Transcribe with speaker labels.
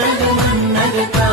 Speaker 1: மன்னது மன்னது